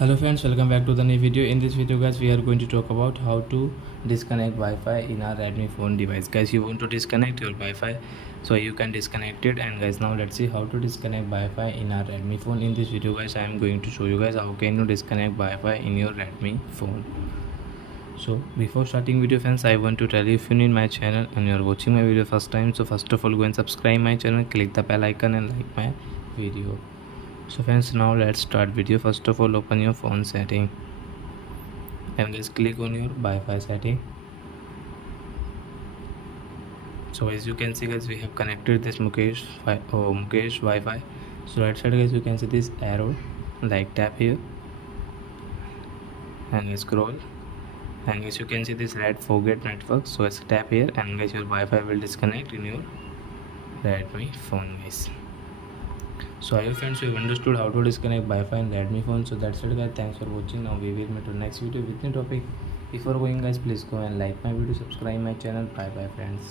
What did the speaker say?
Hello friends, welcome back to the new video. In this video guys, we are going to talk about how to disconnect Wi-Fi in our Redmi phone device. Guys, you want to disconnect your Wi-Fi, so you can disconnect it. And guys, now let's see how to disconnect Wi-Fi in our Redmi phone. In this video guys, I am going to show you guys how can you disconnect Wi-Fi in your Redmi phone. So before starting video friends, I want to tell you, if you're new in my channel and you are watching my video first time, so first of all go and subscribe my channel, click the bell icon and like my video. So friends, now let's start video. First of all, open your phone setting and just click on your Wi-Fi setting. So as you can see guys, we have connected this Mukesh Wi-Fi. So right side guys, you can see this arrow, like tap here and scroll, and as you can see this red forget network, so let's tap here and guys your Wi-Fi will disconnect in your Redmi phone guys. So I hope friends you have understood how to disconnect Wi-Fi in Redmi phone. So that's it guys, thanks for watching. Now we will meet to next video with new topic. Before going guys, please go and like my video, subscribe my channel. Bye bye friends.